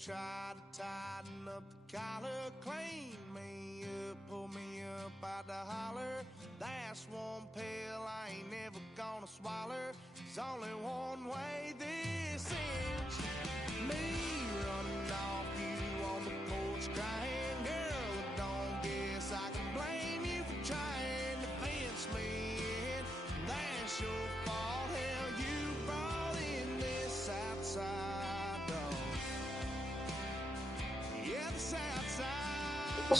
Try to tighten up the collar, clean me up, pull me up out the holler. That's one pill I ain't never gonna swallow. There's only one way this ends. Me running off you on the porch crying. Girl, I don't guess I can blame you for trying to fence me in. That's your fault, hell, you brought in this outside dog. Yeah, the south side dog.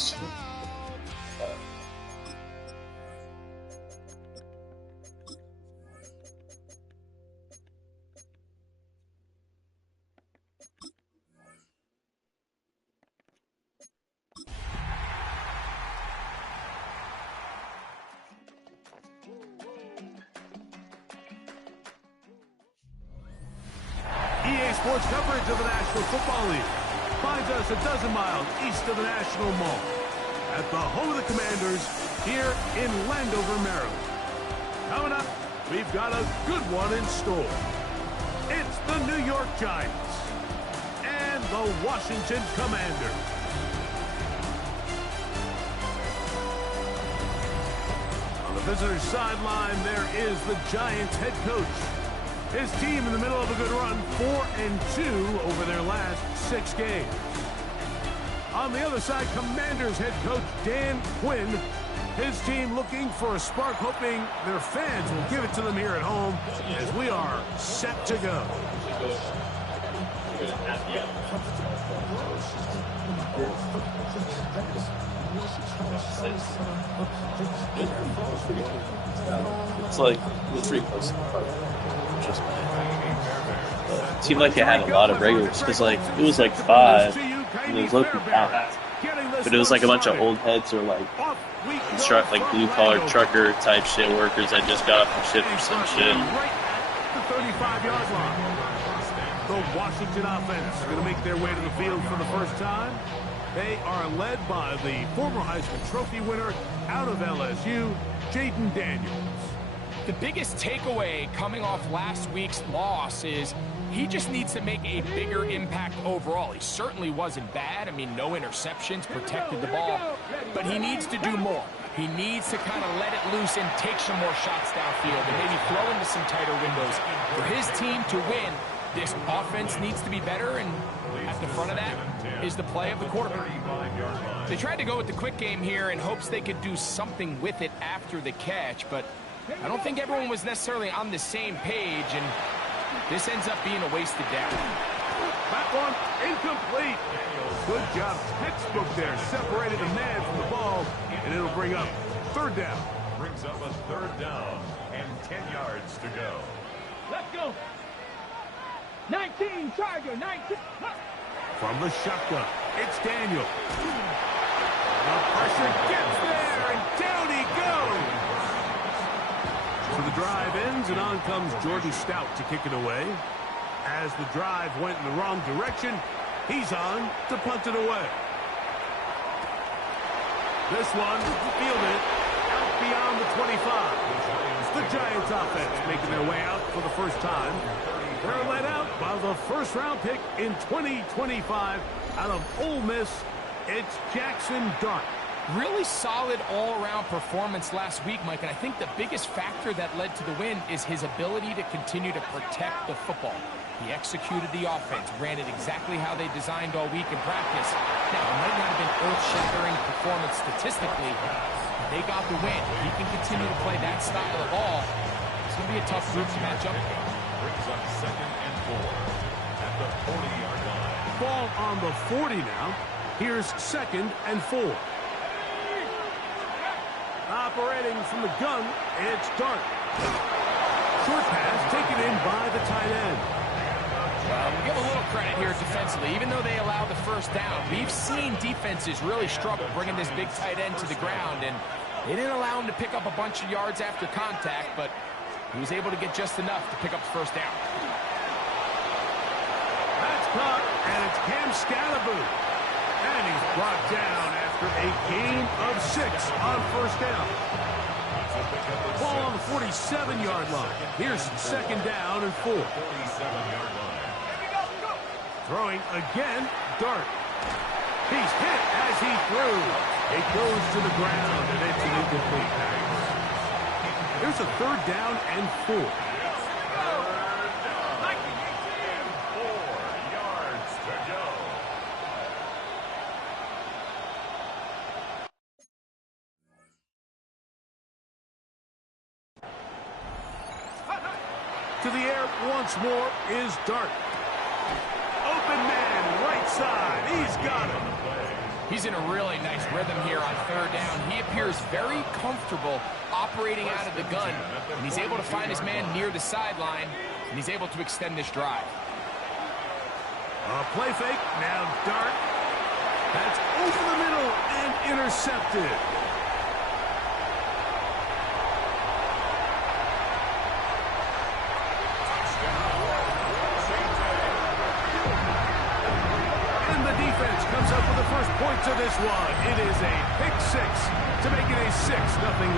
EA Sports coverage of the National Football League finds us a dozen miles east of the National Mall at the home of the Commanders here in Landover, Maryland. Coming up, we've got a good one in store. It's the New York Giants and the Washington Commanders. On the visitor's sideline, there is the Giants head coach. His team in the middle of a good run, 4-2 over their last 6 games. On the other side, Commanders head coach Dan Quinn. His team looking for a spark, hoping their fans will give it to them here at home as we are set to go. It's like the 3 close. It seemed like they had a lot of regulars because like it was like 5 and it was low down, but it was like a bunch of old heads or like blue collar trucker type shit workers that just got off the ship or some shit. The 35-yard line. The Washington offense is going to make their way to the field for the first time. They are led by the former Heisman Trophy winner out of LSU, Jaden Daniels. The biggest takeaway coming off last week's loss is he just needs to make a bigger impact overall. He certainly wasn't bad. I mean, no interceptions, protected the ball. But he needs to do more. He needs to kind of let it loose and take some more shots downfield and maybe throw into some tighter windows. For his team to win, this offense needs to be better, and at the front of that is the play of the quarterback. They tried to go with the quick game here in hopes they could do something with it after the catch, but I don't think everyone was necessarily on the same page, and this ends up being a wasted down. That one incomplete. Good job, textbook there. Separated the man from the ball, and it'll bring up 3rd down. Brings up a 3rd down and 10 yards to go. Let's go. 19, Tiger, 19. From the shotgun, it's Daniel. The pressure gets there, and down he goes. So the drive ends, and on comes Jordan Stout to kick it away. As the drive went in the wrong direction, he's on to punt it away. This one fielded out beyond the 25. The Giants offense making their way out for the first time. They're led out by the first-round pick in 2025 out of Ole Miss. It's Jackson Dart. Really solid all-around performance last week, Mike, and I think the biggest factor that led to the win is his ability to continue to protect the football. He executed the offense, ran it exactly how they designed all week in practice. Now, it might not have been earth-shattering performance statistically, but they got the win. If he can continue to play that style of ball, it's going to be a tough group to match up against. Brings up 2nd and 4 at the 40-yard line. Ball on the 40 now. Here's 2nd and 4. Operating from the gun, it's Dart. Short pass taken in by the tight end. Well, we'll give a little credit here defensively. Even though they allowed the first down, we've seen defenses really struggle bringing this big tight end to the ground, and they didn't allow him to pick up a bunch of yards after contact, but he was able to get just enough to pick up the first down. That's caught, and it's Cam Scalaboo. And he's brought down after a gain of 6 on first down. Ball on the 47-yard line. Here's 2nd down and 4. 47-yard line. Throwing again, Dart. He's hit as he threw. It goes to the ground, and it's an incomplete pass. Here's a 3rd down and 4. 4 yards to go. To the air once more is Dart. Open man, right side. He's got him. He's in a really nice rhythm here on 3rd down. He appears very comfortable operating out of the gun, and he's able to find his man near the sideline, and he's able to extend this drive. A play fake, now Dart. That's over the middle and intercepted. And the defense comes up with the first points of this one. It is a pick 6 to make it a 6-0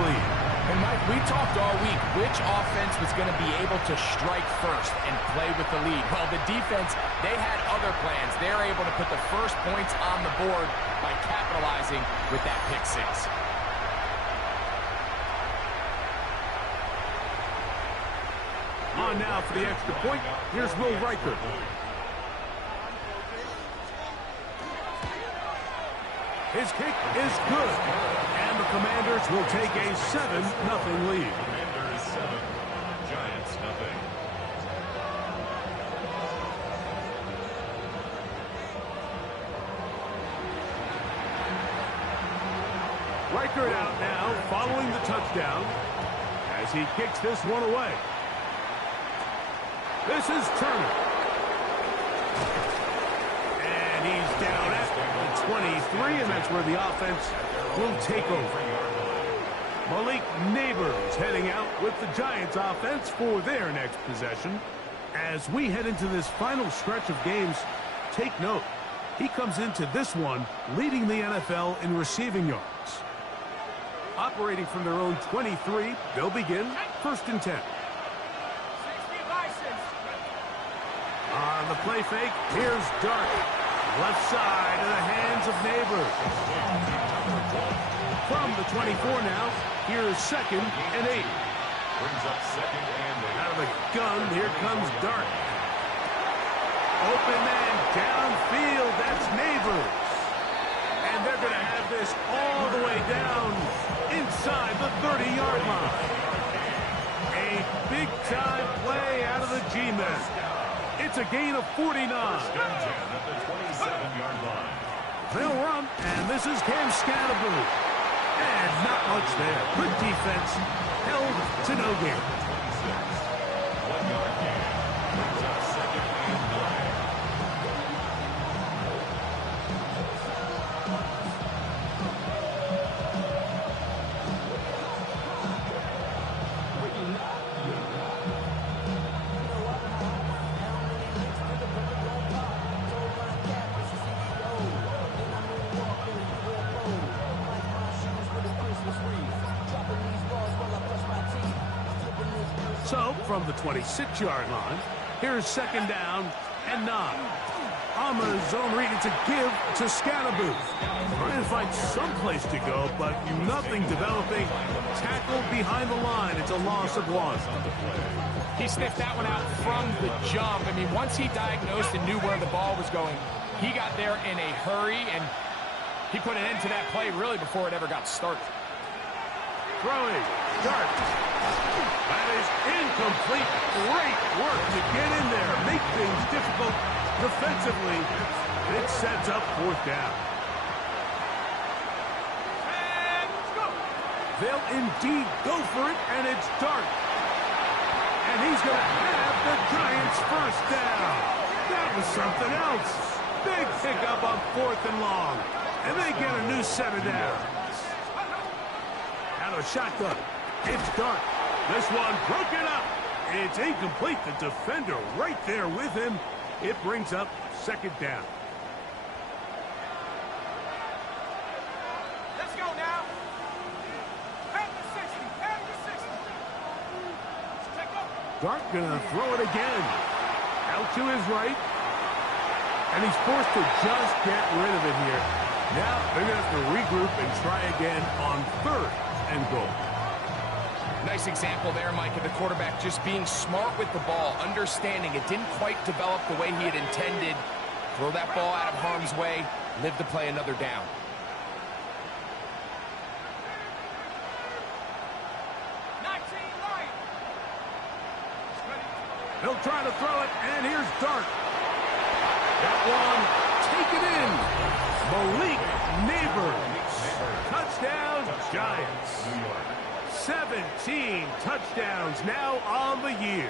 lead. And Mike, we talked all week which offense was going to be able to strike first and play with the lead. Well, the defense, they had other plans. They're able to put the first points on the board by capitalizing with that pick 6. On now for the extra point. Here's Will Riker. His kick is good. And the Commanders will take a 7-0 lead. Commanders 7, Giants nothing. Riker out now, following the touchdown, as he kicks this one away. This is Turner. And he's down at the 23, and that's where the offense will take over. Malik Neighbors heading out with the Giants offense for their next possession. As we head into this final stretch of games, take note, he comes into this one leading the NFL in receiving yards. Operating from their own 23, they'll begin 1st and 10. On the play fake, here's Dart. Left side in the hands of Neighbors. From the 24 now, here's 2nd and 8. Brings up 2nd and 8. Out of the gun, here comes Dart. Open man downfield, that's Neighbors. And they're going to have this all the way down inside the 30-yard line. A big-time play out of the G-men. It's a gain of 49. At the 27-yard line. They'll run, and this is Cam Scatterboo. And not much there. Good defense, held to no gain. 1-yard gain. Brings up 2nd and 9. So, from the 26-yard line, here's 2nd down and 9. On the zone read, it's a give to Scatterboo. Trying to find some place to go, but nothing developing. Tackle behind the line. It's a loss of 1. He sniffed that one out from the jump. I mean, once he diagnosed and knew where the ball was going, he got there in a hurry, and he put an end to that play really before it ever got started. Throwing. Dart. That is incomplete. Great work to get in there. Make things difficult defensively. It sets up 4th down. They'll indeed go for it, and it's Dart. And he's going to have the Giants' 1st down. That was something else. Big pickup on 4th and long. And they get a new set of downs. Out of shotgun. It's Dart. This one broken up. It's incomplete. The defender right there with him. It brings up 2nd down. Let's go now. At the 60. At the 60. Check up. Dart gonna throw it again. Out to his right. And he's forced to just get rid of it here. Now they're going to have to regroup and try again on 3rd and goal. Nice example there, Mike, of the quarterback just being smart with the ball, understanding it didn't quite develop the way he had intended. Throw that ball out of harm's way, live to play another down. He'll try to throw it, and here's Dart. That one, taken in. Malik Neighbors. Touchdown, Giants. 17 touchdowns now on the year.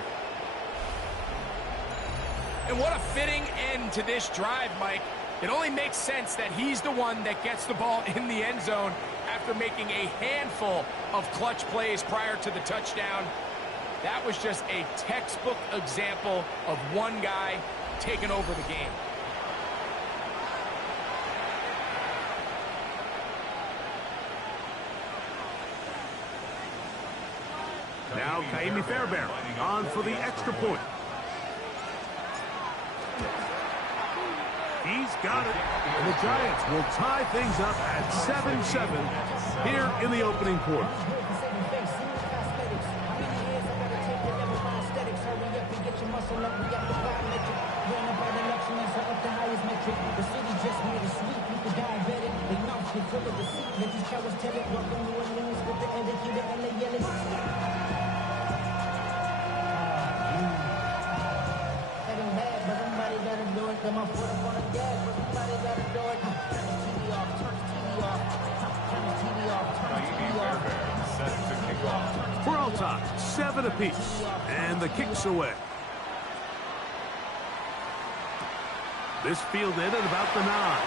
And what a fitting end to this drive, Mike. It only makes sense that he's the one that gets the ball in the end zone after making a handful of clutch plays prior to the touchdown. That was just a textbook example of one guy taking over the game. Now Kaimi Fairbairn on for the extra point. He's got it. And the Giants will tie things up at 7-7 here in the opening quarter. We're all tied, 7 apiece, and the kick's away. This fielded at about the 9.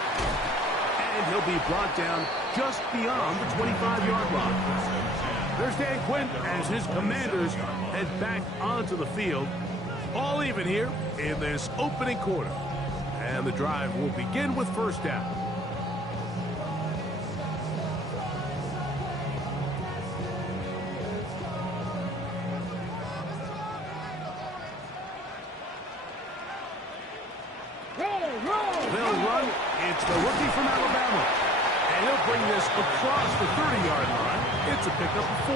And he'll be brought down just beyond the 25-yard line. There's Dan Quinn as his Commanders head back onto the field. All even here in this opening quarter. And the drive will begin with first down. They'll run. It's the rookie from Alabama. And he'll bring this across the 30-yard line. It's a pickup of 4.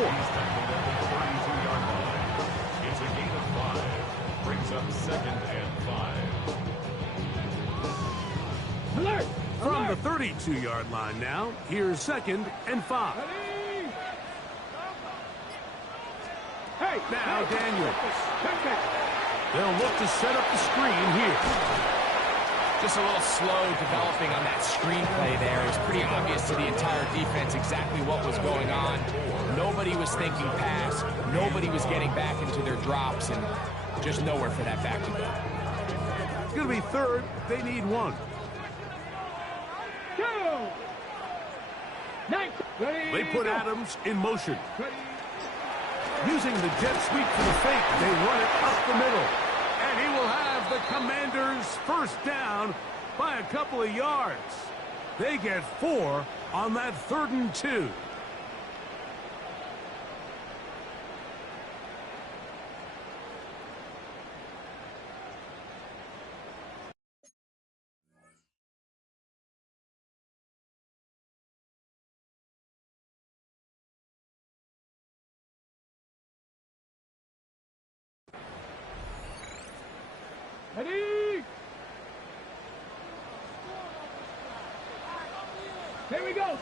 It's a gain of 5. Brings up 2nd and 5. Alert! From the 32-yard line now, here's 2nd and 5. Hey, now Daniels. They'll look to set up the screen here. Just a little slow developing on that screenplay there. It was pretty obvious to the entire defense exactly what was going on. Nobody was thinking pass. Nobody was getting back into their drops, and just nowhere for that back to go. It's going to be 3rd. They need 1. They put Adams in motion. Using the jet sweep for the fake, they run it up the middle. And he will have the Commanders first down by a couple of yards. They get 4 on that 3rd and 2. Ready? Here we go.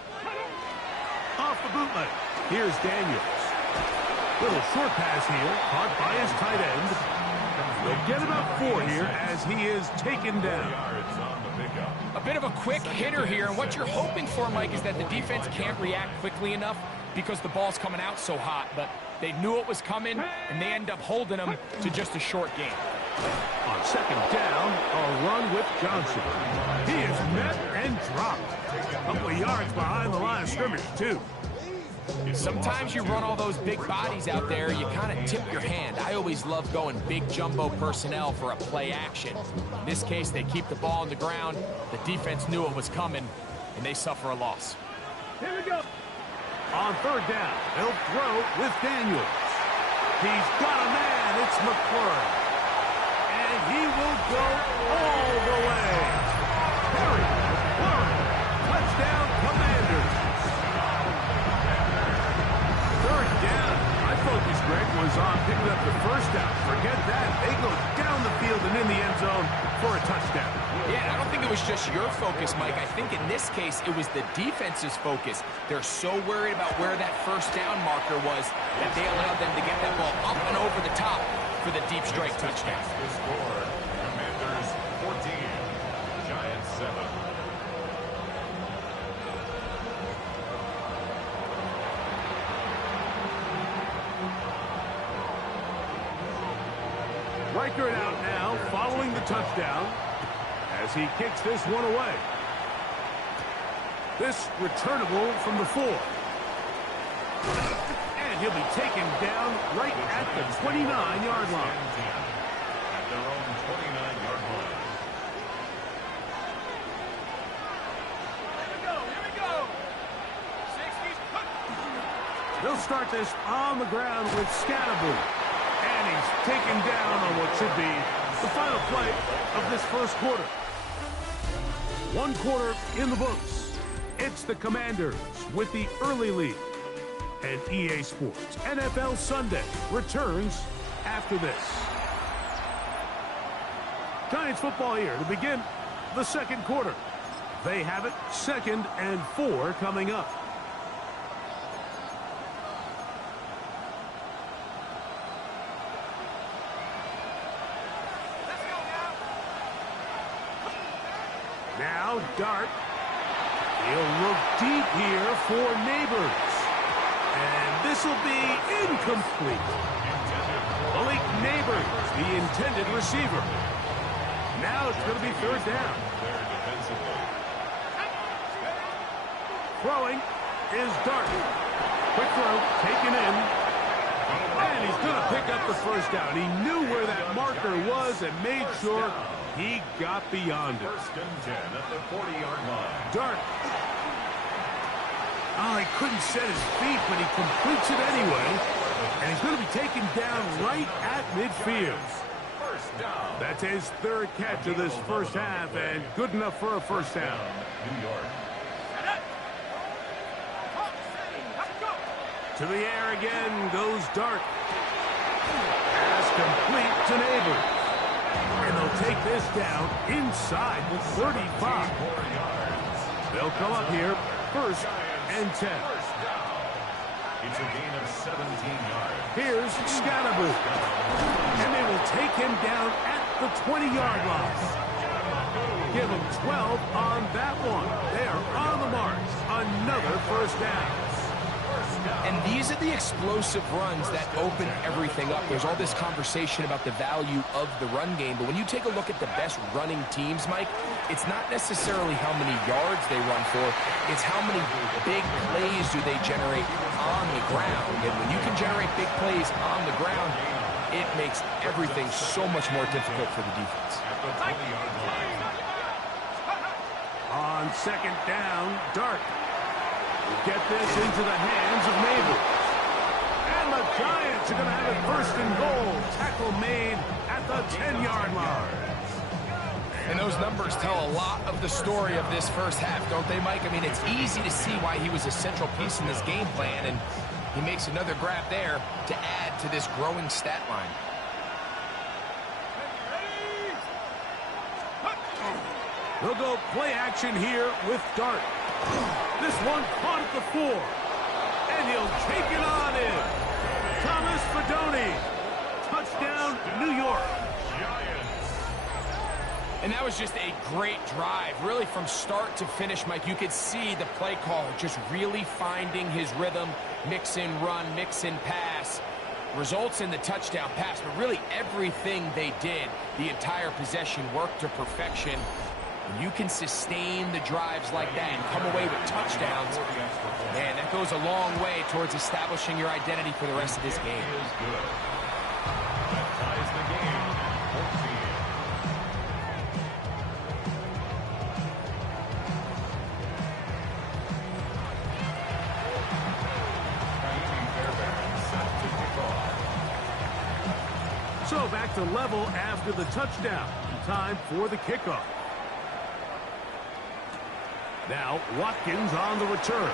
Off the bootleg. Here's Daniels. Little short pass here, caught by his tight end. They'll get about 4 here as he is taken down. A bit of a quick hitter here, and what you're hoping for, Mike, is that the defense can't react quickly enough because the ball's coming out so hot, but they knew it was coming, and they end up holding them to just a short game. On 2nd down, a run with Johnson. He is met and dropped. A couple of yards behind the line of scrimmage, too. Sometimes you run all those big bodies out there, you kind of tip your hand. I always love going big jumbo personnel for a play action. In this case, they keep the ball on the ground. The defense knew it was coming, and they suffer a loss. Here we go. On 3rd down, they'll throw with Daniels. He's got a man. It's McClure. And he will go all the way. for a touchdown. Yeah, I don't think it was just your focus, Mike. I think in this case, it was the defense's focus. They're so worried about where that first down marker was that they allowed them to get that ball up and over the top for the deep strike touchdown. The score, Commanders 14, Giants 7. Riker out now, following the touchdown, as he kicks this one away. This returnable from the 4. And he'll be taken down right at the 29-yard line. At their own 29-yard line. Here we go. 60s. They'll start this on the ground with Scatterboot. And he's taken down on what should be the final play of this first quarter. One quarter in the books. It's the Commanders with the early lead. And EA Sports NFL Sunday returns after this. Giants football here to begin the second quarter. They have it 2nd and 4 coming up. Now Dart. He'll look deep here for Neighbors. And this will be incomplete. Malik Neighbors, the intended receiver. Now it's going to be 3rd down. Throwing is Dart. Quick throw, taken in. And he's going to pick up the first down. He knew where that marker was and made sure he got beyond it. 1st and 10 at the 40-yard line. Dart. Oh, he couldn't set his feet, but he completes it anyway. And he's going to be taken down right at midfield. First down. That's his 3rd catch of this first half, and good enough for a first down. New York. To the air again goes Dart. Pass complete to Neighbors. And they'll take this down inside the 35. They'll come up here 1st and 10. It's a gain of 17 yards. Here's Scatterboot. And they will take him down at the 20-yard line. Give him 12 on that one. They are on the mark. Another first down. And these are the explosive runs that open everything up. There's all this conversation about the value of the run game, but when you take a look at the best running teams, Mike, it's not necessarily how many yards they run for, it's how many big plays do they generate on the ground. And when you can generate big plays on the ground, it makes everything so much more difficult for the defense. On 2nd down, Dart. Get this into the hands of Neighbors. And the Giants are going to have it 1st and goal. Tackle made at the 10-yard line. And those numbers tell a lot of the story of this first half, don't they, Mike? I mean, it's easy to see why he was a central piece in this game plan, and he makes another grab there to add to this growing stat line. They'll go play action here with Dart. This one caught at the 4. And he'll take it on in. Thomas Fedoni. Touchdown, New York. And that was just a great drive. Really from start to finish, Mike, you could see the play caller just really finding his rhythm. Mix in run, mix in pass. Results in the touchdown pass. But really everything they did, the entire possession, worked to perfection. When you can sustain the drives like that and come away with touchdowns, man, that goes a long way towards establishing your identity for the rest of this game. That ties the game at 14. So back to level after the touchdown. Time for the kickoff. Now Watkins on the return.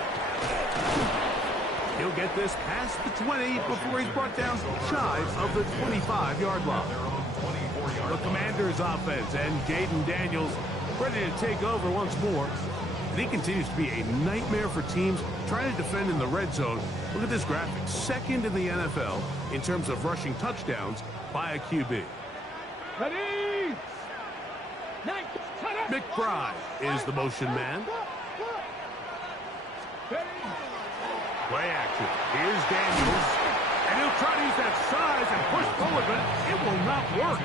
He'll get this past the 20 before he's brought down shy of the 25-yard line. Their own 24. The Commanders offense and Jaden Daniels ready to take over once more. And he continues to be a nightmare for teams trying to defend in the red zone. Look at this graphic. Second in the NFL in terms of rushing touchdowns by a QB. Ready? McBride is the motion man. Play action. Here's Daniels. And he'll try to use that size and push forward, but it will not work.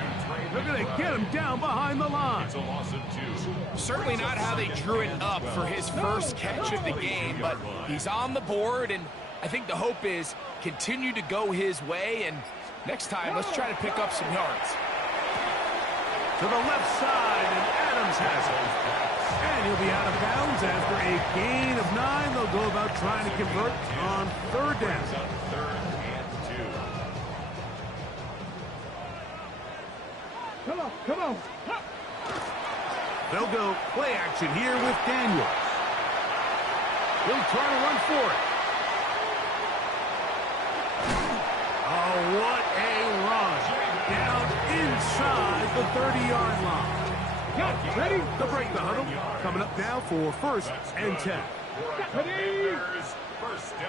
They're going to get him down behind the line. It's a loss of 2. Certainly not how they drew it up for his first catch of the game, but he's on the board, and I think the hope is continue to go his way, and next time, let's try to pick up some yards. To the left side, and Adams has it. And he'll be out of bounds after a gain of 9. They'll go about trying to convert on third down. Come on. They'll go play action here with Daniels. He'll try to run for it. Oh, what a run. Down inside the 30-yard line. Ready? To break the huddle. Coming up now for first and 10. Ready?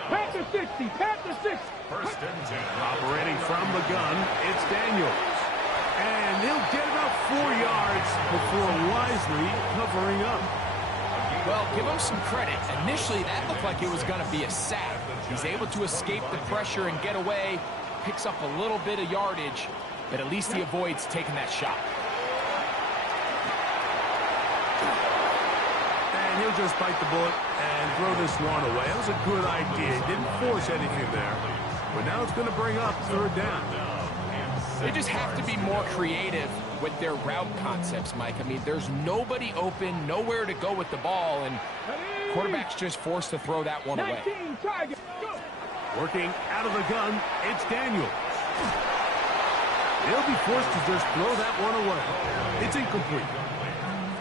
Pat the 60. Pat the 6. First and 10. Operating from the gun, it's Daniels. And he'll get about 4 yards before wisely covering up. Well, give him some credit. Initially, that looked like it was going to be a sack. He's able to escape the pressure and get away, picks up a little bit of yardage, but at least he avoids taking that shot. And he'll just bite the bullet and throw this one away. That was a good idea. He didn't force anything there. But now it's going to bring up third down. They just have to be more creative with their route concepts, Mike. I mean, there's nobody open, nowhere to go with the ball, and quarterback's just forced to throw that one away. Working out of the gun, it's Daniels. He'll be forced to just throw that one away. It's incomplete.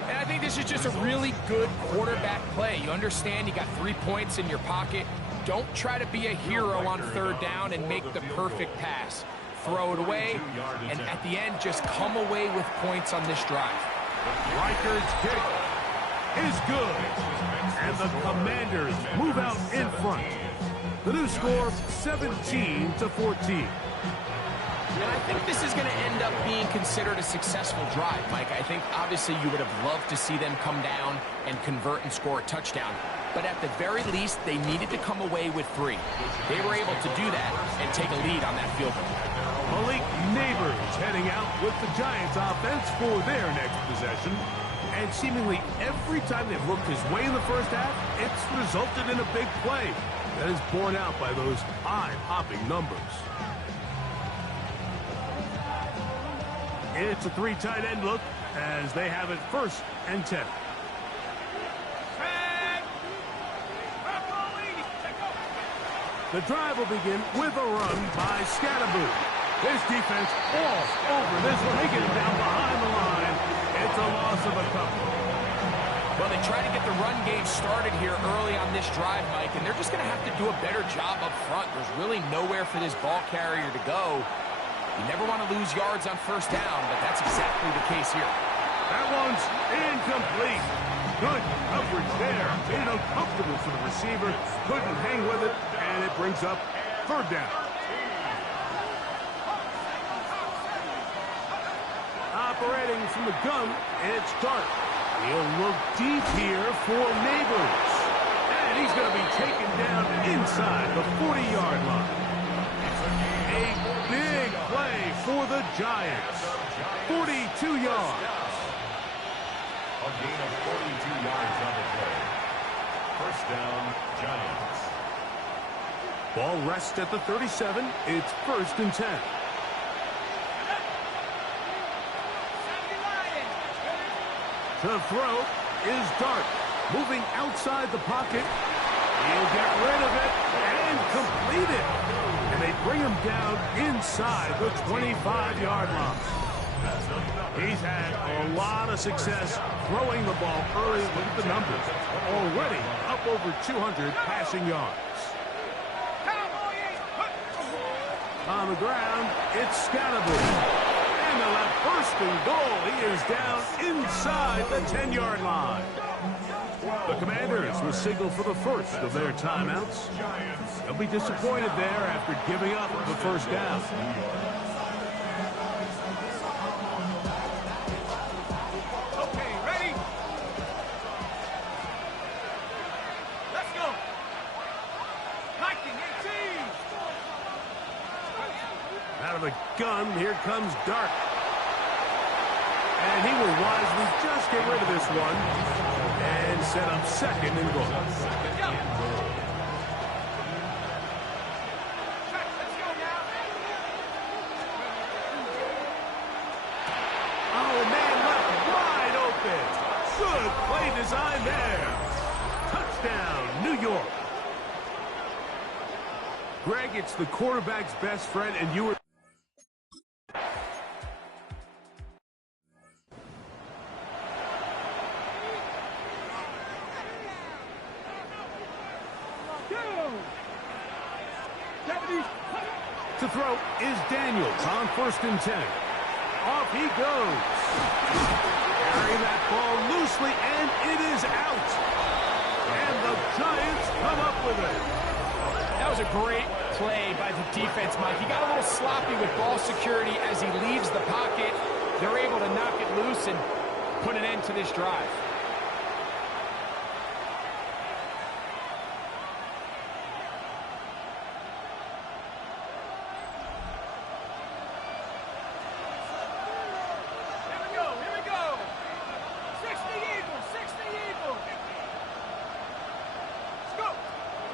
And I think this is just a really good quarterback play. You understand you got 3 points in your pocket. Don't try to be a hero on third down and make the perfect pass. Throw it away, and at the end, just come away with points on this drive. Reichard's kick is good. And the Commanders move out in front. The new score, 17-14. And I think this is going to end up being considered a successful drive, Mike. I think, obviously, you would have loved to see them come down and convert and score a touchdown. But at the very least, they needed to come away with 3. They were able to do that and take a lead on that field goal. Malik Neighbors heading out with the Giants offense for their next possession. And seemingly every time they've looked his way in the first half, it's resulted in a big play. That is borne out by those eye-popping numbers. It's a 3 tight end look as they have it first and 10. The drive will begin with a run by Scatterboot. His defense all over this one. They get him down behind the line. It's a loss of a couple. Well, they try to get the run game started here early on this drive, Mike, and they're just going to have to do a better job up front. There's really nowhere for this ball carrier to go. You never want to lose yards on first down, but that's exactly the case here. That one's incomplete. Good coverage there. Made it uncomfortable for the receiver. Couldn't hang with it, and it brings up third down. Operating from the gun, it's Dart. He'll look deep here for Neighbors. And he's going to be taken down inside the 40-yard line. A big play for the Giants. 42 yards. A gain of 42 yards on the play. First down, Giants. Ball rests at the 37. It's first and 10. To throw is Dart. Moving outside the pocket. He'll get rid of it and complete it. And they bring him down inside the 25-yard line. He's had a lot of success throwing the ball early. Look at the numbers. Already up over 200 passing yards. On the ground, it's Scatterboot. And they'll have first and goal. He is down inside the 10-yard line. The Commanders will signal for the first of their timeouts. They'll be disappointed there after giving up the first down. Okay, ready? Let's go. 1918. Out of the gun, here comes Dart. And he will wisely just get rid of this one and set up second and goal. Oh, man, left wide open. Good play design there. Touchdown, New York. Greg, it's the quarterback's best friend, and you were... To throw is Daniels on 1st and 10. Off he goes. Carrying that ball loosely, and it is out. And the Giants come up with it. That was a great play by the defense, Mike. He got a little sloppy with ball security as he leaves the pocket. They're able to knock it loose and put an end to this drive.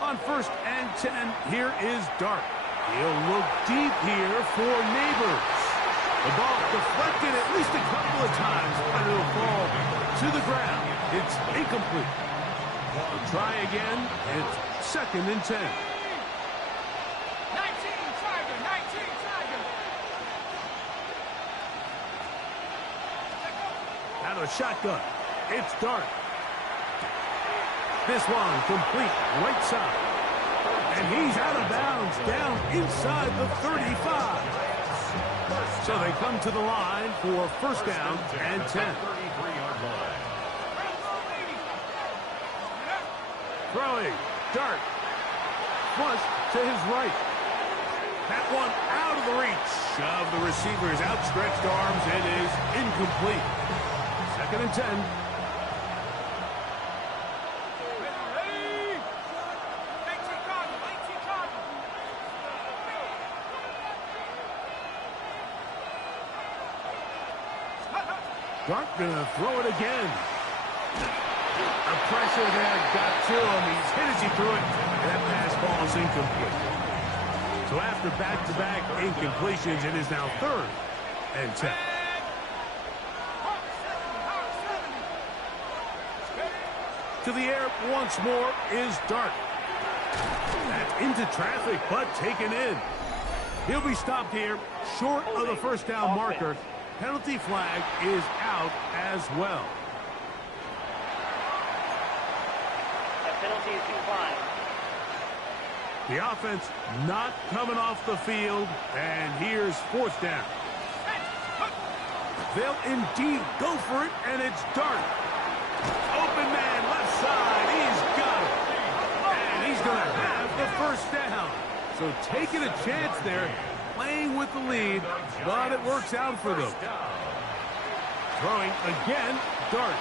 On 1st and 10, here is Dart. He'll look deep here for Neighbors. The ball deflected at least a couple of times, but it'll fall to the ground. It's incomplete. We'll try again. It's 2nd and 10. 19 Tiger, 19 Tiger. Out of the shotgun. It's Dart. This one complete right side. And he's out of bounds down inside the 35. So they come to the line for 1st down and 10. Throwing. Dart. Flush to his right. That one out of the reach of the receiver's outstretched arms. It is incomplete. 2nd and 10. Dart gonna throw it again. The pressure there got to him. He's hit as he threw it. And that pass ball is incomplete. So after back-to-back incompletions, it is now 3rd and 10. To the air once more is Dart. That's into traffic, but taken in. He'll be stopped here, short of the 1st down marker. Penalty flag is out as well. That penalty is declined. The offense not coming off the field, and here's 4th down. They'll indeed go for it, and it's Dart. Open man, left side, he's got it. And he's going to have the 1st down. So taking a chance there, playing with the lead, but it works out for them. Throwing again, Dart.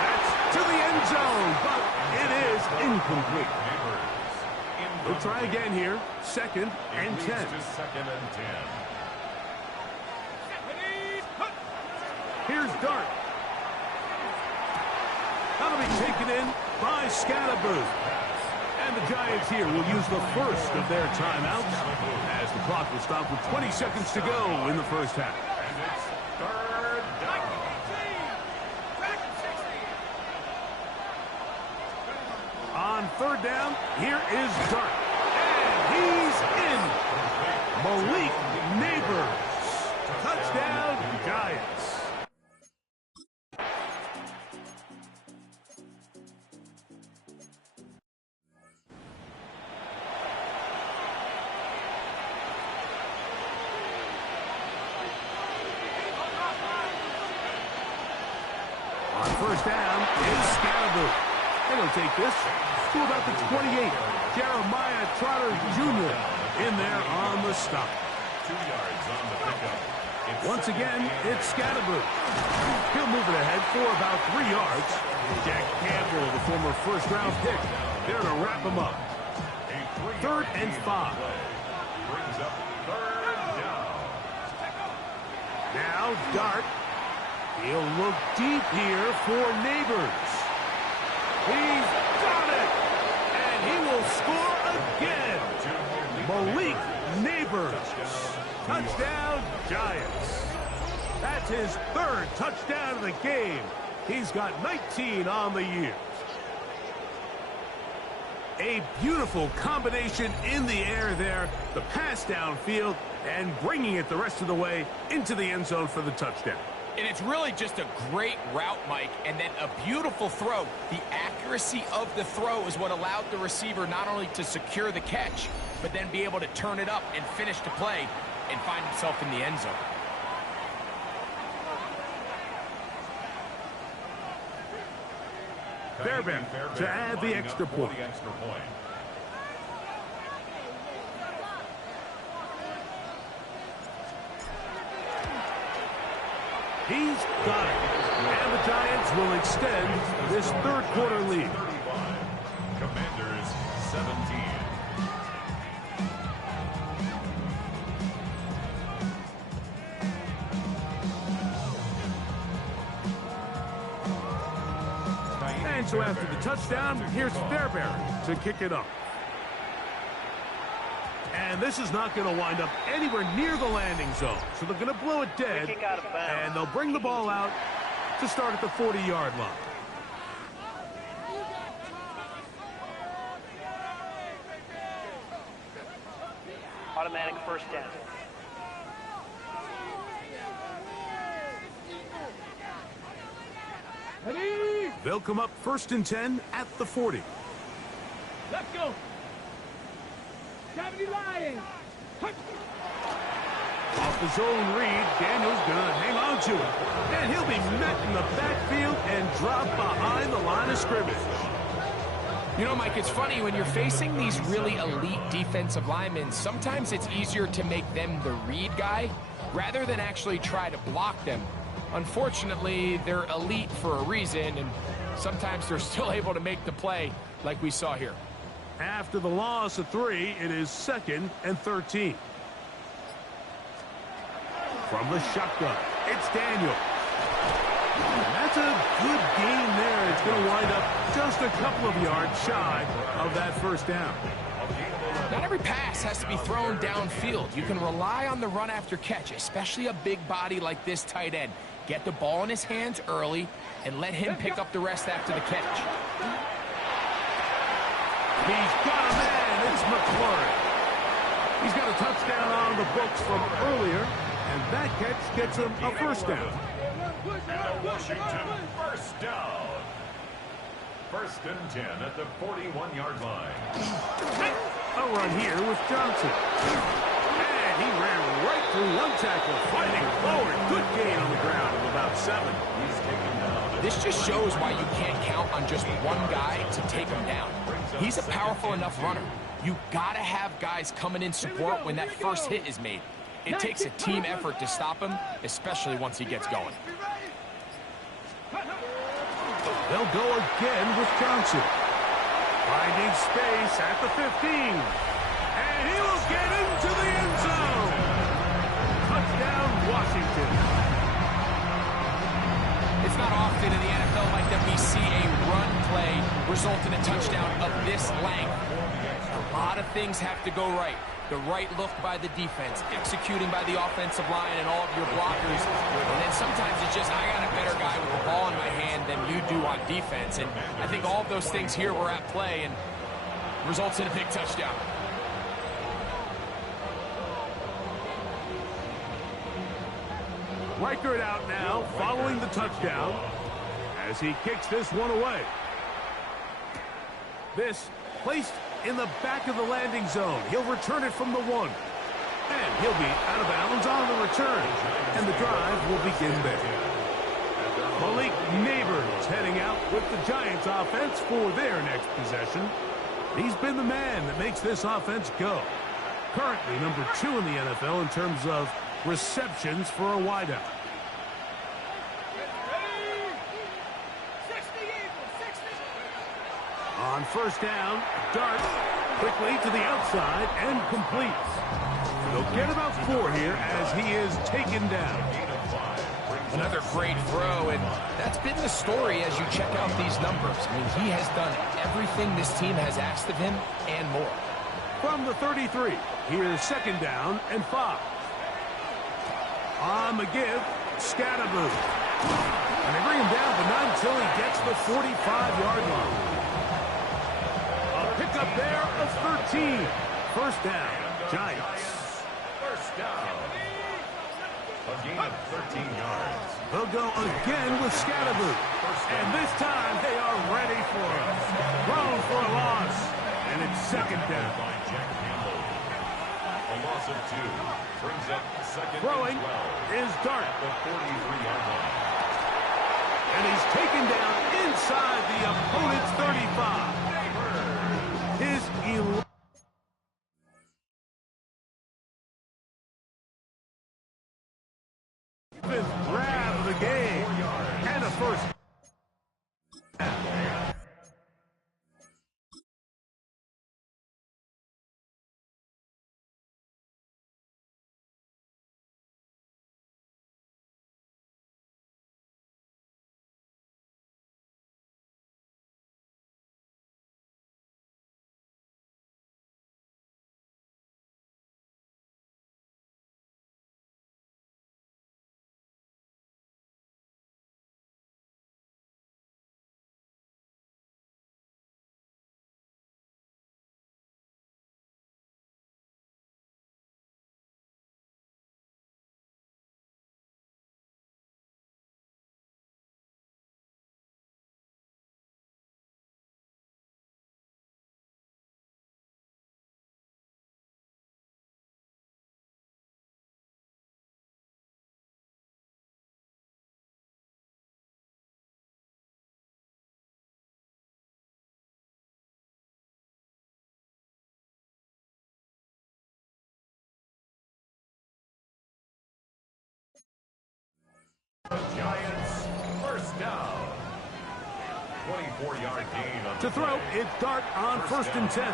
That's to the end zone, but it is incomplete. We'll try again here, 2nd and 10. Here's Dart. That'll be taken in by Scatterboo. And the Giants here will use the first of their timeouts as the clock will stop with 20 seconds to go in the 1st half. And it's 3rd down. On 3rd down, here is Dart. And he's in. Malik Neighbors. Touchdown, Giants. On first down is Scatterboo. And he'll take this to about the 28. Jeremiah Trotter Jr. in there on the stop. 2 yards on the pickup. Once again, it's Scatterboo. He'll move it ahead for about 3 yards. Jack Campbell, the former first-round pick, there to wrap him up. 3rd and 5. Brings up 3rd down. Now Dart. He'll look deep here for Neighbors. He's got it! And he will score again. Malik Neighbors. Touchdown, Giants. That's his 3rd touchdown of the game. He's got 19 on the year. A beautiful combination in the air there. The pass downfield and bringing it the rest of the way into the end zone for the touchdown. And it's really just a great route, Mike, and then a beautiful throw. The accuracy of the throw is what allowed the receiver not only to secure the catch, but then be able to turn it up and finish the play and find himself in the end zone. Fairbairn to add the extra point. He's got it. And the Giants will extend this 3rd quarter lead. 35. Commanders 17. And so after the touchdown, here's Fairbairn to kick it up. And this is not going to wind up anywhere near the landing zone. So they're going to blow it dead. And they'll bring the ball out to start at the 40-yard line. Automatic first down. They'll come up 1st and 10 at the 40. Let's go. 70 Lions. Off the zone read, Daniel's going to hang on to it. And he'll be met in the backfield and drop behind the line of scrimmage. You know, Mike, it's funny, when you're facing these really elite defensive linemen, sometimes it's easier to make them the read guy rather than actually try to block them. Unfortunately, they're elite for a reason, and sometimes they're still able to make the play like we saw here. After the loss of 3, it is 2nd and 13. From the shotgun, it's Daniel. That's a good gain there. It's going to wind up just a couple of yards shy of that 1st down. Not every pass has to be thrown downfield. You can rely on the run after catch, especially a big body like this tight end. Get the ball in his hands early and let him pick up the rest after the catch. He's got a man. It's McClure. He's got a touchdown on the books from earlier, and that catch gets him a 1st down. And Washington 1st down. 1st and 10 at the 41-yard line. A run here with Johnson. And he ran right through one tackle, fighting forward. Good gain on the ground of about 7. He's taken down. This just shows why you can't count on just one guy to take him down. He's a powerful enough runner. You gotta have guys coming in support when that first hit is made. It takes a team effort to stop him, especially once he gets going. They'll go again with Johnson. Finding space at the 15. And he will get into the end zone. Touchdown, Washington. It's not often in the NFL like that we see a run play result in a touchdown of this length. A lot of things have to go right. The right look by the defense, executing by the offensive line and all of your blockers. And then sometimes it's just, I got a better guy with the ball in my hand than you do on defense. And I think all of those things here were at play and results in a big touchdown. Reichert out now, following the touchdown, as he kicks this one away. This placed in the back of the landing zone. He'll return it from the 1. And he'll be out of bounds on the return. And the drive will begin there. Malik Neighbors with the Giants offense for their next possession. He's been the man that makes this offense go. Currently number 2 in the NFL in terms of receptions for a wideout. On first down, Dart quickly to the outside and completes. They'll get about 4 here as he is taken down. Another great throw, and that's been the story as you check out these numbers. I mean, he has done everything this team has asked of him and more. From the 33, here's second down and 5. On the give, Scatterboo. And they bring him down, but not until he gets the 45-yard line. A pickup there of 13. First down, Giants. First down. A gain of 13 yards. They'll go again with Scatterboo. And this time they are ready for him. Thrown for a loss. And it's second down. By Jack Campbell. A loss of 2. Brings up second Throwing and 12. is Dart. At the 43-yard line. And he's taken down inside the opponent's 35. His 11th grab of the game. And a first. Giants, first down. 24-yard gain on To throw, it's Dart on first and 10.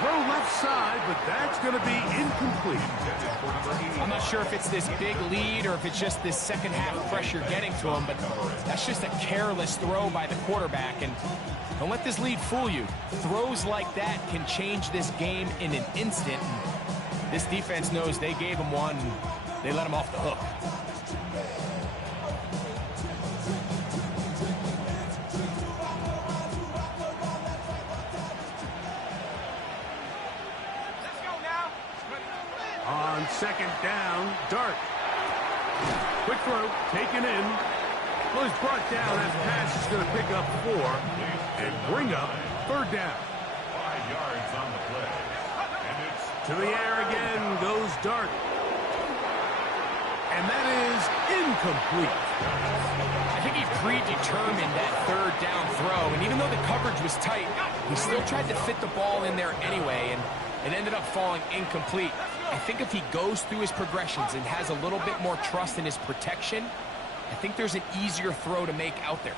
Throw left side, but that's going to be incomplete. I'm not sure if it's this big lead or if it's just this second half pressure getting to him, but that's just a careless throw by the quarterback. And don't let this lead fool you. Throws like that can change this game in an instant. And this defense knows they gave him one, and they let him off the hook. On second down, Dart. Quick throw, taken in. Well, he's brought down. That pass is going to pick up 4 and bring up third down. 5 yards on the play. And it's To the air again goes Dart. And that is incomplete. I think he predetermined that third down throw, and even though the coverage was tight, he still tried to fit the ball in there anyway, and it ended up falling incomplete. I think if he goes through his progressions and has a little bit more trust in his protection, I think there's an easier throw to make out there.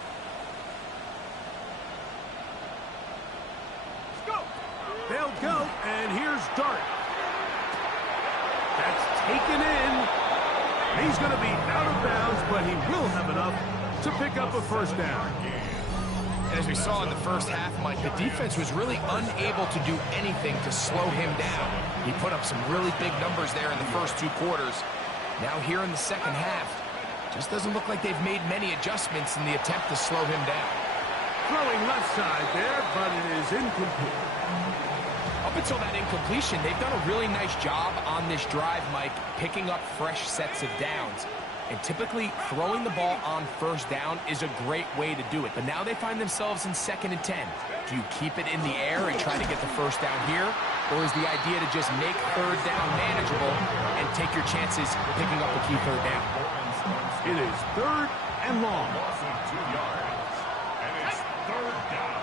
They'll go, and here's Dart. That's taken in. He's going to be out of bounds, but he will have enough to pick up a first down. And as we saw in the first half, Mike, the defense was really unable to do anything to slow him down. He put up some really big numbers there in the first 2 quarters. Now here in the second half, just doesn't look like they've made many adjustments in the attempt to slow him down. Throwing left side there, but it is incomplete. Up until that incompletion, they've done a really nice job on this drive, Mike, picking up fresh sets of downs. And typically, throwing the ball on first down is a great way to do it. But now they find themselves in second and 10. Do you keep it in the air and try to get the first down here? Or is the idea to just make third down manageable and take your chances picking up a key third down? It is third and long. loss of 2 yards. And it's third down.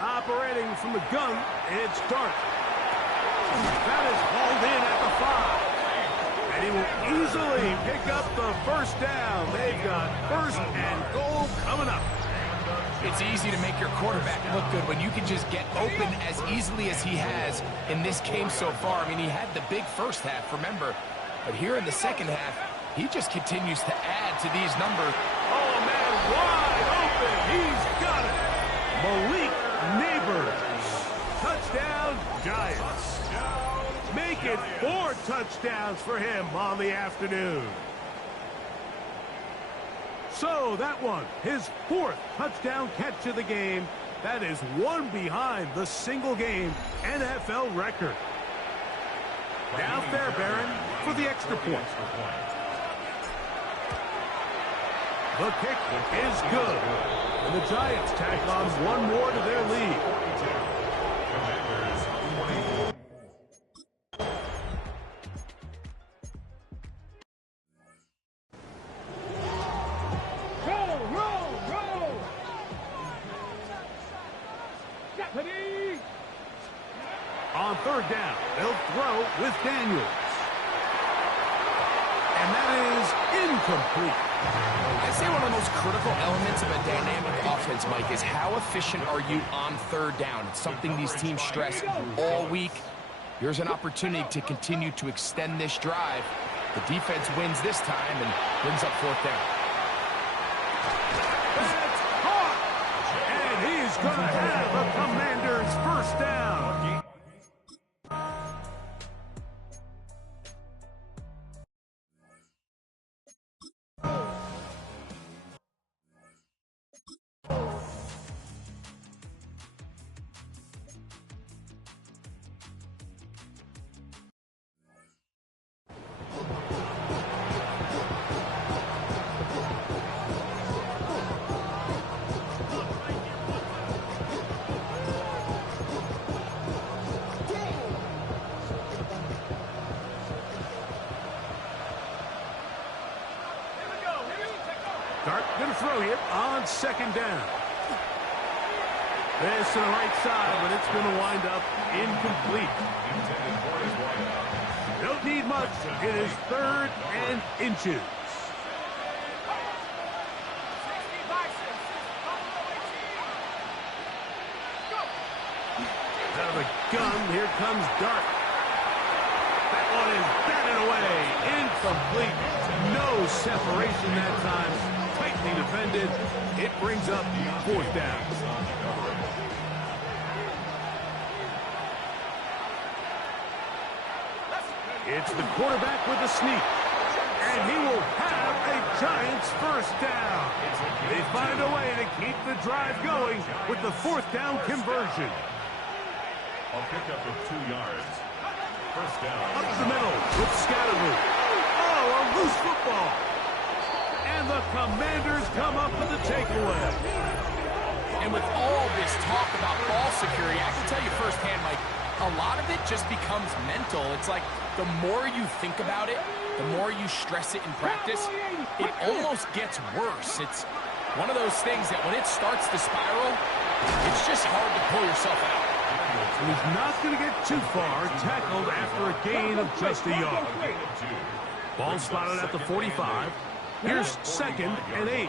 Operating from the gun, it's Dart. That is hauled in at the 5. And he will easily pick up the first down. They've got first and goal coming up. It's easy to make your quarterback look good when you can just get open as easily as he has in this game so far. I mean, he had the big first half, remember. But here in the second half, he just continues to add to these numbers. Oh, man, wide open. He's got it. Malik Neighbors. Touchdown, Giants. Make it 4 touchdowns for him on the afternoon. So that one, his 4th touchdown catch of the game. That is one behind the single-game NFL record. Now Fairbairn for the extra point. The kick is good. And the Giants tack on one more to their lead. On third down, they'll throw with Daniels. And that is incomplete. I'd say one of the most critical elements of a dynamic offense, Mike, is how efficient are you on third down. It's something these teams stress all week. Here's an opportunity to continue to extend this drive. The defense wins this time and brings up fourth down. That's caught! And he's going to have a Commander's first down. Dart going to throw it on second down. This to the right side, but it's going to wind up incomplete. Don't need much. It is 3rd and inches. Out of the gun, here comes Dart. That one is batted away. Incomplete. No separation that time. Tightly defended. It brings up fourth down. It's the quarterback with the sneak. And he will have a Giants first down. They find a way to keep the drive going with the fourth down conversion. I'll pick up at 2 yards. First down. Up the middle with Scatteroo. Oh, a loose football. And the Commanders come up with the takeaway. And with all this talk about ball security, I can tell you firsthand, Mike, a lot of it just becomes mental. It's like the more you think about it, the more you stress it in practice, it almost gets worse. It's one of those things that when it starts to spiral, it's just hard to pull yourself out. And he's not going to get too far, tackled after a gain of just a yard. Ball spotted at the 45. Here's 2nd and 8.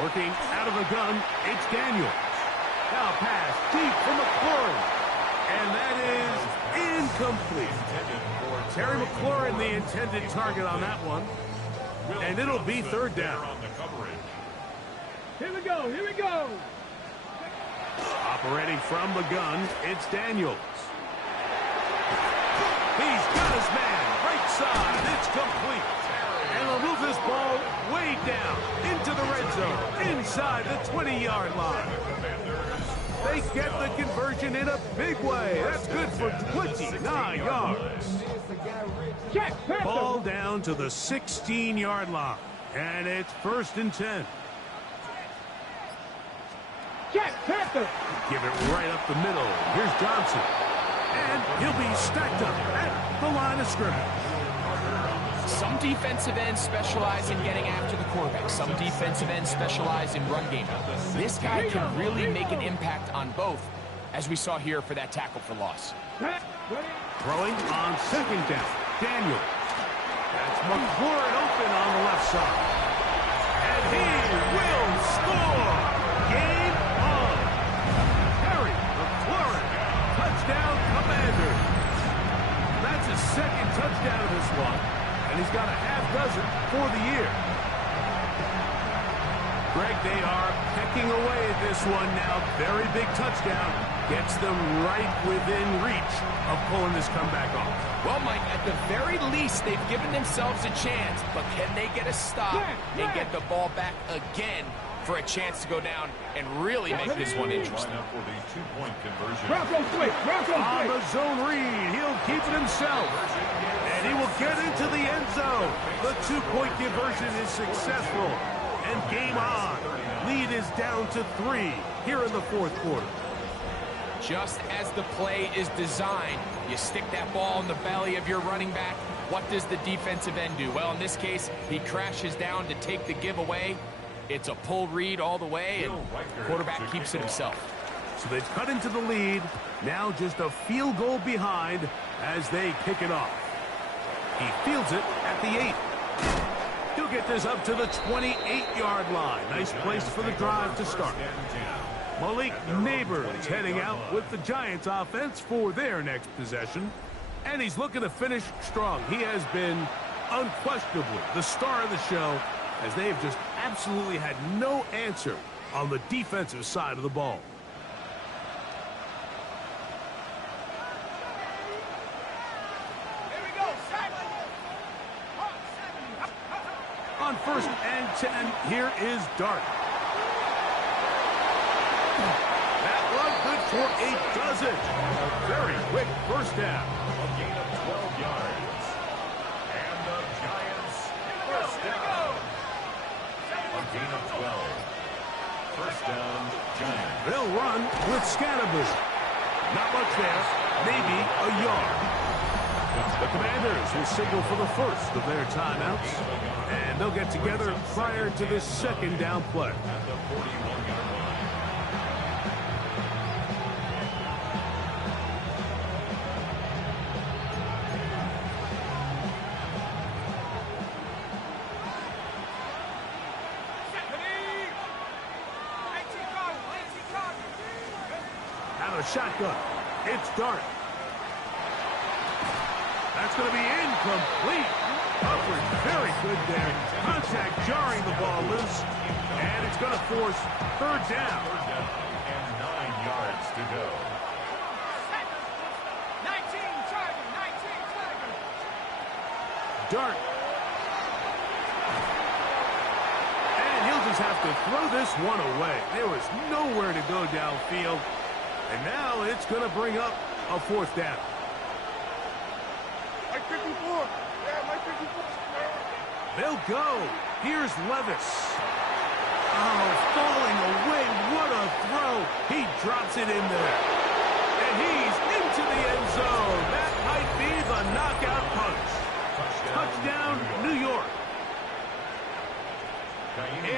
Working out of the gun, it's Daniels. Now pass deep for McLaurin. And that is incomplete. Terry McLaurin, the intended target on that one. And it'll be 3rd down. Here we go, here we go. Operating from the gun, it's Daniels. He's got his man. Right side, it's complete. And they'll move this ball way down into the red zone, inside the 20-yard line. They get the conversion in a big way. That's good for 29 yards. Ball down to the 16-yard line. And it's 1st and 10. Give it right up the middle. Here's Johnson. And he'll be stacked up at the line of scrimmage. Some defensive ends specialize in getting after the quarterback. Some defensive ends specialize in run game. This guy can really make an impact on both, as we saw here for that tackle for loss. Throwing on second down. Daniel. That's McLaurin open on the left side. And he will score. Game on. Harry McLaurin. Touchdown, Commanders. That's his second touchdown of this one. And he's got a half dozen for the year. Greg, they are pecking away at this one now. Very big touchdown. Gets them right within reach of pulling this comeback off. Well, Mike, at the very least, they've given themselves a chance. But can they get a stop and get the ball back again for a chance to go down and really make this one interesting? For the two-point conversion. On the zone read, he'll keep it himself. And he will get into the end zone. The two-point conversion is successful. And game on. Lead is down to 3 here in the fourth quarter. Just as the play is designed, you stick that ball in the belly of your running back. What does the defensive end do? Well, in this case, he crashes down to take the giveaway. It's a pull read all the way, and quarterback keeps it himself. So they've cut into the lead. Now just a field goal behind as they kick it off. He fields it at the 8. He'll get this up to the 28-yard line. Nice place for the drive to start. Malik Neighbors heading out with the Giants offense for their next possession. And he's looking to finish strong. He has been unquestionably the star of the show, as they have just absolutely had no answer on the defensive side of the ball. On 1st and 10, here is Dart. That one good for a dozen. A very quick first down. A gain of 12 yards. And the Giants first down. A gain of 12. First down, Giants. They'll run with Scatterbush. Not much there. Maybe a yard. The Commanders will signal for the first of their timeouts. And they'll get together prior to this second down play. At the 41-yard line. Out of shotgun. It's Dart. That's going to be incomplete. Coverage very good there. Contact jarring the ball loose. And it's going to force third down. And 9 yards to go. 19, Charlie, 19, Flagger. Dart. And he'll just have to throw this one away. There was nowhere to go downfield. And now it's going to bring up a fourth down. Mike 54. Yeah, Mike 54. They'll go. Here's Levis. Oh, falling away. What a throw. He drops it in there. And he's into the end zone. That might be the knockout punch. Touchdown, New York.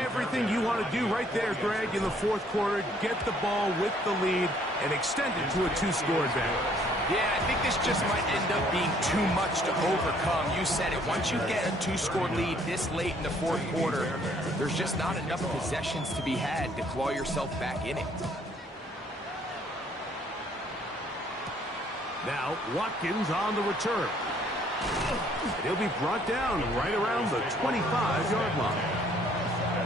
Everything you want to do right there, Greg, in the fourth quarter. Get the ball with the lead and extend it to a 2-score advantage. Yeah, I think this just might end up being too much to overcome. You said it. Once you get a 2-score lead this late in the fourth quarter, there's just not enough possessions to be had to claw yourself back in it. Now, Watkins on the return. He'll be brought down right around the 25-yard line.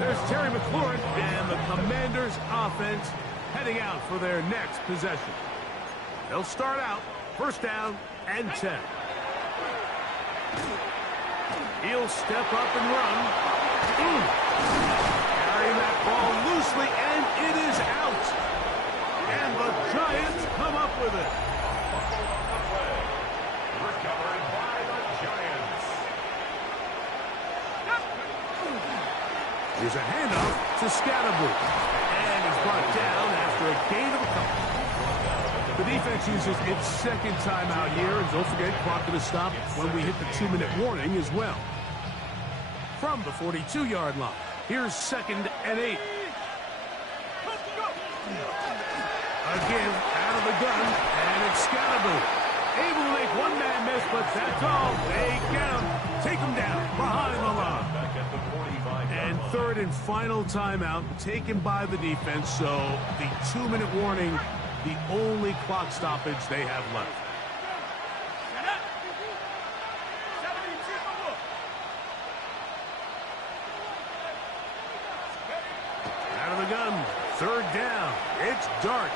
There's Terry McLaurin and the Commanders offense heading out for their next possession. They'll start out first down and 10. He'll step up and run. Carrying that ball loosely, and it is out. And the Giants come up with it. Recovered by the Giants. Here's a handoff to Scatterbush. And he's brought down after a gain of a couple. The defense uses its second timeout here, and don't forget, clock going to stop when we hit the 2-minute warning as well. From the 42-yard line, here's 2nd and 8. Again, out of the gun, and it's Scalaboo. Able to make one man miss, but that's all. They get him, take him down behind the line. And 3rd and final timeout taken by the defense, so the 2-minute warning, the only clock stoppage they have left. Out of the gun, 3rd down, it's Dart.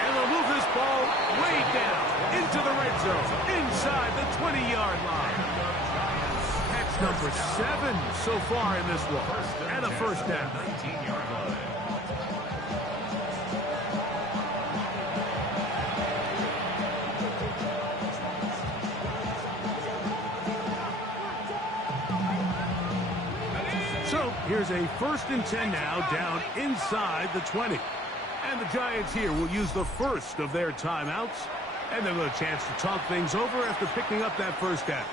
And they'll move this ball way down into the red zone, inside the 20-yard line. That's number 7 so far in this one, and a first down. 19-yard line. So here's a 1st and 10 now, down inside the 20. And the Giants here will use the first of their timeouts, and they'll have a chance to talk things over after picking up that first down.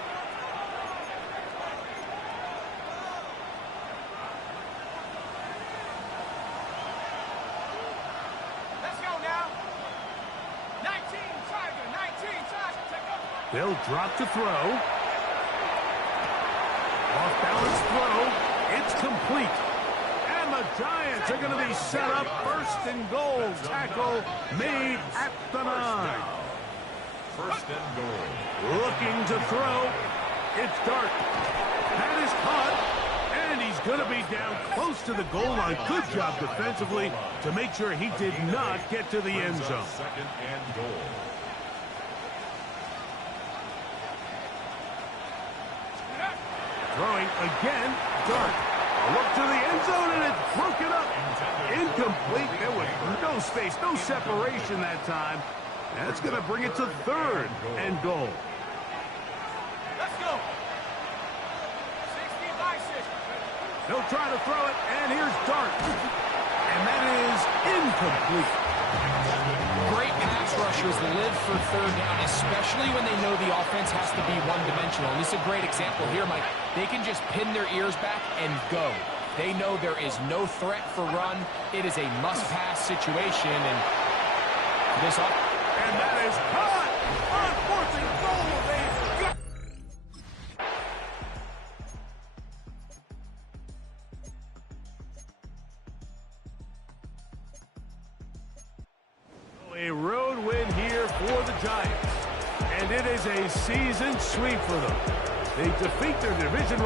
Let's go now. 19, Tiger, 19, Tiger, take over. They'll drop to throw. Off-balance throw. It's complete. And the Giants are going to be set up 1st and goal. Tackle made at the 9. 1st and goal. Looking to throw. It's Dart. That is caught. And he's going to be down close to the goal line. Good job defensively to make sure he did not get to the end zone. 2nd and goal. Throwing again, Dart. Look to the end zone, and it's broken up. Incomplete. There was no space, no separation that time. That's going to bring it to 3rd and goal. Let's go. 60 by 6. They'll try to throw it, and here's Dart. And that is incomplete. Great pass rushers live for 3rd down, especially when they know the offense has to be one-dimensional. And this is a great example here, Mike. They can just pin their ears back and go. They know there is no threat for run. It is a must-pass situation, and this and that is caught on 4th and goal. They've got a road win here for the Giants, and it is a season sweep for them. They defeat their division